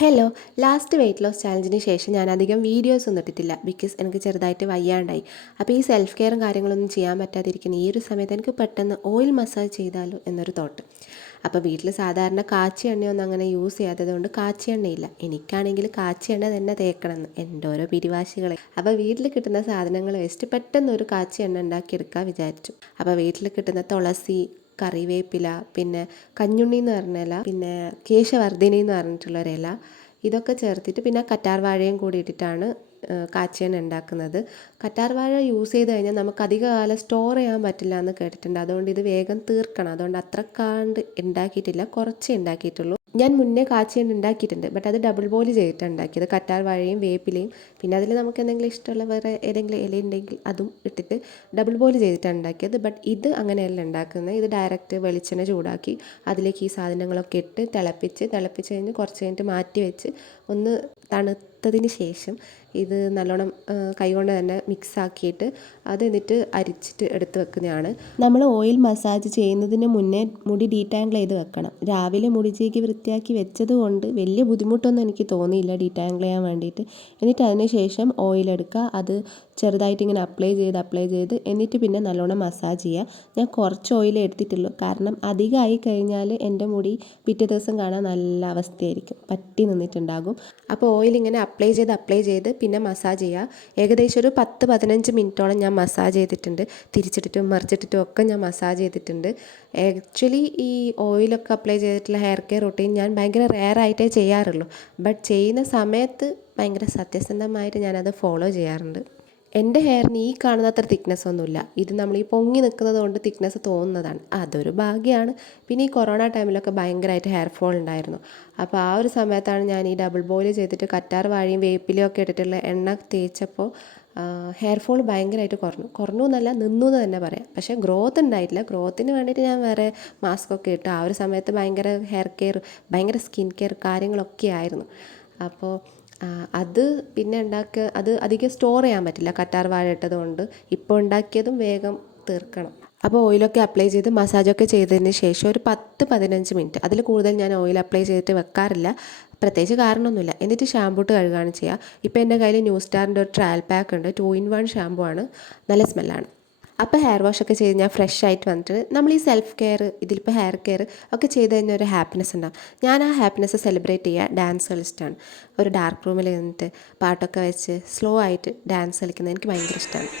Hello. Last weight loss ചാലഞ്ചിന് ശേഷം ഞാൻ അധികം വീഡിയോസ് ഒന്നും ഇട്ടിട്ടില്ല. ബിക്കോസ് എനിക്ക് ചെറുതായിട്ട് വയ്യാണ്ടായി. അപ്പോൾ ഈ സെൽഫ് കെയറും കാര്യങ്ങളൊന്നും ചെയ്യാൻ പറ്റാതിരിക്കുന്ന ഈ ഒരു സമയത്ത് എനിക്ക് പെട്ടെന്ന് ഓയിൽ മസാജ് ചെയ്താലോ എന്നൊരു തോട്ട്. അപ്പോൾ വീട്ടിൽ സാധാരണ കാച്ചി എണ്ണയൊന്നും അങ്ങനെ യൂസ് ചെയ്യാത്തത് കൊണ്ട് കാച്ചി എണ്ണയില്ല. എനിക്കാണെങ്കിൽ കാച്ചി എണ്ണ തന്നെ തേക്കണമെന്ന് എൻ്റെ ഓരോ പിരിവാശികളെ. അപ്പോൾ വീട്ടിൽ കിട്ടുന്ന സാധനങ്ങൾ വെച്ചിട്ട് പെട്ടെന്ന് ഒരു കാച്ചി എണ്ണ ഉണ്ടാക്കിയെടുക്കാൻ വിചാരിച്ചു. അപ്പോൾ വീട്ടിൽ കിട്ടുന്ന തുളസി, കറിവേപ്പില, പിന്നെ കഞ്ഞുണ്ണി എന്ന് പറഞ്ഞ ഇല, പിന്നെ കേശവർദ്ധിനി എന്ന് പറഞ്ഞിട്ടുള്ള ഒരു ഇല, ഇതൊക്കെ ചേർത്തിട്ട് പിന്നെ കറ്റാർ വാഴയും കൂടി ഇട്ടിട്ടാണ് കാച്ചിയൻ ഉണ്ടാക്കുന്നത്. കറ്റാർ വാഴ യൂസ് ചെയ്ത് കഴിഞ്ഞാൽ നമുക്ക് അധിക കാലം സ്റ്റോർ ചെയ്യാൻ പറ്റില്ല എന്ന് കേട്ടിട്ടുണ്ട്. അതുകൊണ്ട് ഇത് വേഗം തീർക്കണം. അതുകൊണ്ട് അത്ര കാണ്ട് ഉണ്ടാക്കിയിട്ടില്ല, കുറച്ചേ ഉണ്ടാക്കിയിട്ടുള്ളൂ. ഞാൻ മുന്നേ കാച്ചിയൻ ഉണ്ടാക്കിയിട്ടുണ്ട്, ബട്ട് അത് ഡബിൾ ബോയിൽ ചെയ്തിട്ടാണ് ഉണ്ടാക്കിയത്. കറ്റാർ വാഴയും വേപ്പിലയും പിന്നെ അതിൽ നമുക്ക് എന്തെങ്കിലും ഇഷ്ടമുള്ള വേറെ ഏതെങ്കിലും ഇല ഉണ്ടെങ്കിൽ അതും ഇട്ടിട്ട് ഡബിൾ ബോയിൽ ചെയ്തിട്ടാണ് ഉണ്ടാക്കിയത്. ബട്ട് ഇത് അങ്ങനെയല്ല ഉണ്ടാക്കുന്നത്. ഇത് ഡയറക്റ്റ് വെളിച്ചെണ്ണ ചൂടാക്കി അതിലേക്ക് ഈ സാധനങ്ങളൊക്കെ ഇട്ട് തിളപ്പിച്ച് കഴിഞ്ഞ് കുറച്ച് കഴിഞ്ഞിട്ട് മാറ്റി വെച്ച് ഒന്ന് തണുത്തതിന് ശേഷം ഇത് നല്ലോണം കൈകൊണ്ട് തന്നെ മിക്സ് ആക്കിയിട്ട് അത് എന്നിട്ട് അരിച്ചിട്ട് എടുത്ത് വെക്കുന്നതാണ്. നമ്മൾ ഓയിൽ മസാജ് ചെയ്യുന്നതിന് മുന്നേ മുടി ഡീറ്റാങ്കിൾ ചെയ്ത് വെക്കണം. രാവിലെ മുടി ചീകി വൃത്തിയാക്കി വെച്ചത് കൊണ്ട് വലിയ ബുദ്ധിമുട്ടൊന്നും എനിക്ക് തോന്നിയില്ല ഡീറ്റാങ്കിൾ ചെയ്യാൻ വേണ്ടിയിട്ട്. എന്നിട്ട് അതിന് ശേഷം ഓയിലെടുക്കുക, അത് ചെറുതായിട്ട് ഇങ്ങനെ അപ്ലൈ ചെയ്ത് എന്നിട്ട് പിന്നെ നല്ലോണം മസാജ് ചെയ്യുക. ഞാൻ കുറച്ച് ഓയിലേ എടുത്തിട്ടുള്ളൂ, കാരണം അധികമായി കഴിഞ്ഞാൽ എൻ്റെ മുടി പിറ്റേ ദിവസം കാണാൻ നല്ല അവസ്ഥയായിരിക്കും, പറ്റി നിന്നിട്ടുണ്ടാകും. അപ്പോൾ ഓയിൽ ഇങ്ങനെ അപ്ലൈ ചെയ്ത് പിന്നെ മസാജ് ചെയ്യുക. ഏകദേശം ഒരു 10-15 മിനിറ്റോളം ഞാൻ മസാജ് ചെയ്തിട്ടുണ്ട്. തിരിച്ചിട്ടിട്ടും മറിച്ചിട്ടിട്ടും ഒക്കെ ഞാൻ മസാജ് ചെയ്തിട്ടുണ്ട്. ആക്ച്വലി ഈ ഓയിലൊക്കെ അപ്ലൈ ചെയ്തിട്ടുള്ള ഹെയർ കെയർ റൊട്ടീൻ ഞാൻ ഭയങ്കര റെയർ ആയിട്ടേ ചെയ്യാറുള്ളൂ. ബട്ട് ചെയ്യുന്ന സമയത്ത് ഭയങ്കര സത്യസന്ധമായിട്ട് ഞാനത് ഫോളോ ചെയ്യാറുണ്ട്. എൻ്റെ ഹെയറിന് ഈ കാണുന്നത്ര തിക്നെസ് ഒന്നുമില്ല. ഇത് നമ്മൾ ഈ പൊങ്ങി നിൽക്കുന്നത് കൊണ്ട് തിക്നെസ് തോന്നുന്നതാണ്. അതൊരു ഭാഗ്യമാണ്. പിന്നെ ഈ കൊറോണ ടൈമിലൊക്കെ ഭയങ്കരമായിട്ട് ഹെയർ ഫോൾ ഉണ്ടായിരുന്നു. അപ്പോൾ ആ ഒരു സമയത്താണ് ഞാൻ ഈ ഡബിൾ ബോയിൽ ചെയ്തിട്ട് കറ്റാർ വാഴയും വേപ്പിലയും ഒക്കെ ഇട്ടിട്ടുള്ള എണ്ണ തേച്ചപ്പോൾ ഹെയർ ഫോൾ ഭയങ്കരമായിട്ട് കുറഞ്ഞു എന്നല്ല, നിന്നു എന്ന് തന്നെ പറയാം. പക്ഷേ ഗ്രോത്ത് ഉണ്ടായിട്ടില്ല. ഗ്രോത്തിന് വേണ്ടിയിട്ട് ഞാൻ വേറെ മാസ്കൊക്കെ ഇട്ട് ആ ഒരു സമയത്ത് ഭയങ്കര ഹെയർ കെയർ, ഭയങ്കര സ്കിൻ കെയർ കാര്യങ്ങളൊക്കെ ആയിരുന്നു. അപ്പോൾ അത് പിന്നെ അത് അധികം സ്റ്റോർ ചെയ്യാൻ പറ്റില്ല കറ്റാർ വാഴ ഇട്ടത് കൊണ്ട്. ഇപ്പോൾ ഉണ്ടാക്കിയതും വേഗം തീർക്കണം. അപ്പോൾ ഓയിലൊക്കെ അപ്ലൈ ചെയ്ത് മസാജൊക്കെ ചെയ്തതിന് ശേഷം ഒരു 10-15 മിനിറ്റ്, അതിൽ കൂടുതൽ ഞാൻ ഓയിൽ അപ്ലൈ ചെയ്തിട്ട് വെക്കാറില്ല. പ്രത്യേകിച്ച് കാരണമൊന്നുമില്ല. എന്നിട്ട് ഷാമ്പൂ ഇട്ട് കഴുകുകയാണ് ചെയ്യുക. ഇപ്പോൾ എൻ്റെ കയ്യിൽ ന്യൂ സ്റ്റാറിൻ്റെ ഒരു ട്രയൽ പാക്ക് ഉണ്ട്. 2-in-1 ഷാമ്പൂ ആണ്, നല്ല സ്മെല്ലാണ്. അപ്പോൾ ഹെയർ വാഷ് ഒക്കെ ചെയ്ത് ഞാൻ ഫ്രഷ് ആയിട്ട് വന്നിട്ട് നമ്മൾ ഈ സെൽഫ് കെയർ, ഇതിലിപ്പോൾ ഹെയർ കെയർ ഒക്കെ ചെയ്ത് കഴിഞ്ഞാൽ ഒരു ഹാപ്പിനെസ് ഉണ്ടാകും. ഞാൻ ആ ഹാപ്പിനെസ് സെലിബ്രേറ്റ് ചെയ്യുക ഡാൻസ് കളിച്ചിട്ടാണ്. ഒരു ഡാർക്ക് റൂമിൽ നിന്നിട്ട് പാട്ടൊക്കെ വെച്ച് സ്ലോ ആയിട്ട് ഡാൻസ് കളിക്കുന്നത് എനിക്ക് ഭയങ്കര ഇഷ്ടമാണ്.